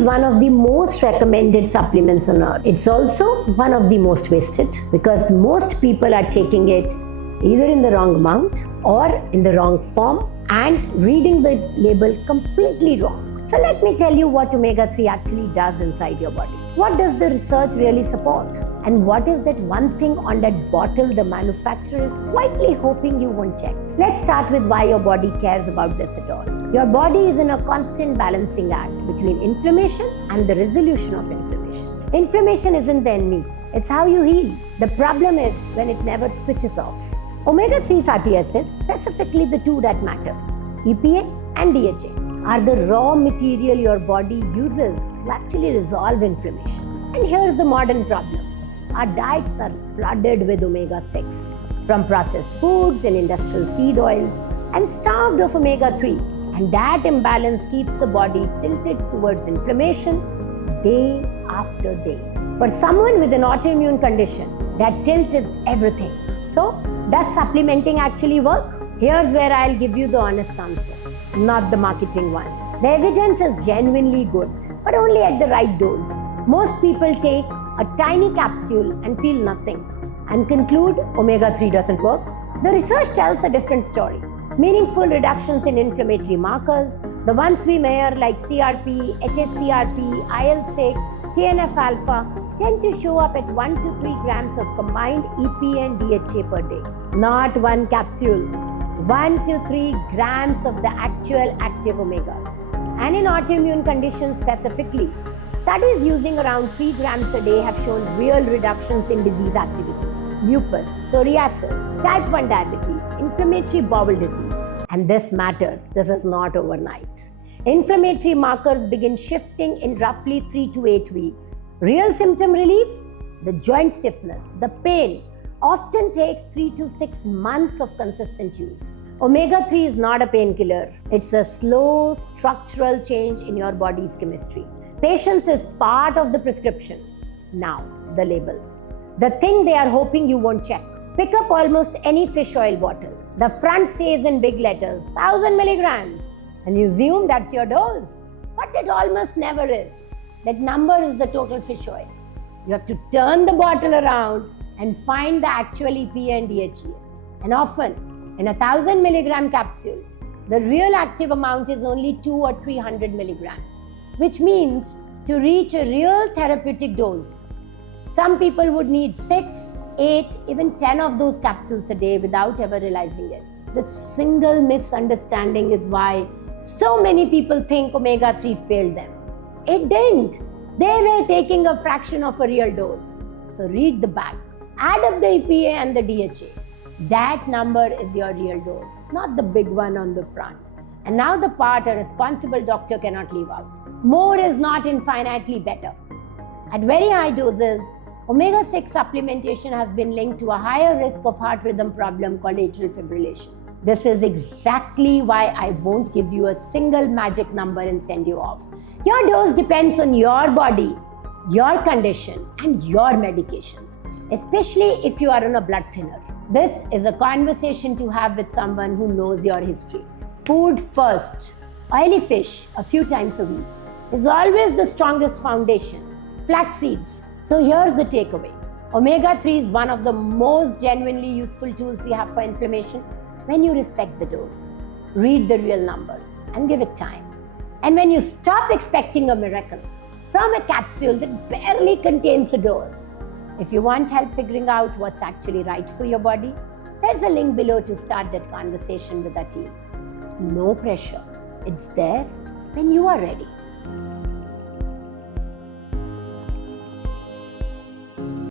is one of the most recommended supplements on earth. It's also one of the most wasted because most people are taking it either in the wrong amount or in the wrong form and reading the label completely wrong. So let me tell you what omega-3 actually does inside your body. What does the research really support? And what is that one thing on that bottle the manufacturer is quietly hoping you won't check? Let's start with why your body cares about this at all. Your body is in a constant balancing act between inflammation and the resolution of inflammation. Inflammation isn't the enemy, it's how you heal. The problem is when it never switches off. Omega-3 fatty acids, specifically the two that matter, EPA and DHA, are the raw material your body uses to actually resolve inflammation. And here's the modern problem. Our diets are flooded with omega-6 from processed foods and industrial seed oils and starved of omega-3. And that imbalance keeps the body tilted towards inflammation day after day. For someone with an autoimmune condition, that tilt is everything. So, does supplementing actually work? Here's where I'll give you the honest answer, not the marketing one. The evidence is genuinely good, but only at the right dose. Most people take a tiny capsule and feel nothing and conclude omega-3 doesn't work. The research tells a different story. Meaningful reductions in inflammatory markers, the ones we measure like CRP, hsCRP, IL-6, TNF-alpha, tend to show up at 1 to 3 grams of combined EPA and DHA per day. Not one capsule, 1 to 3 grams of the actual active omegas. And in autoimmune conditions specifically, studies using around 3 grams a day have shown real reductions in disease activity. Lupus, psoriasis, type 1 diabetes, inflammatory bowel disease. And this matters, this is not overnight. Inflammatory markers begin shifting in roughly 3 to 8 weeks. Real symptom relief? The joint stiffness, the pain, often takes 3 to 6 months of consistent use. Omega-3 is not a painkiller. It's a slow, structural change in your body's chemistry. Patience is part of the prescription. Now, the label. The thing they are hoping you won't check. Pick up almost any fish oil bottle. The front says in big letters, 1000 milligrams. And you assume that's your dose. But it almost never is. That number is the total fish oil. You have to turn the bottle around and find the actual EPA and DHA. And often, in a 1000 milligram capsule, the real active amount is only 200 or 300 milligrams, which means to reach a real therapeutic dose, some people would need 6, 8, even 10 of those capsules a day without ever realizing it. The single misunderstanding is why so many people think omega-3 failed them. It didn't. They were taking a fraction of a real dose. So read the back. Add up the EPA and the DHA. That number is your real dose, not the big one on the front. And now the part a responsible doctor cannot leave out. More is not infinitely better. At very high doses, omega-6 supplementation has been linked to a higher risk of heart rhythm problem called atrial fibrillation. This is exactly why I won't give you a single magic number and send you off. Your dose depends on your body, your condition, and your medications, especially if you are on a blood thinner. This is a conversation to have with someone who knows your history. Food first. Oily fish a few times a week is always the strongest foundation. Flax seeds. So here's the takeaway. Omega-3 is one of the most genuinely useful tools we have for inflammation when you respect the dose. Read the real numbers and give it time. And when you stop expecting a miracle from a capsule that barely contains a dose, if you want help figuring out what's actually right for your body, there's a link below to start that conversation with our team. No pressure. It's there when you are ready.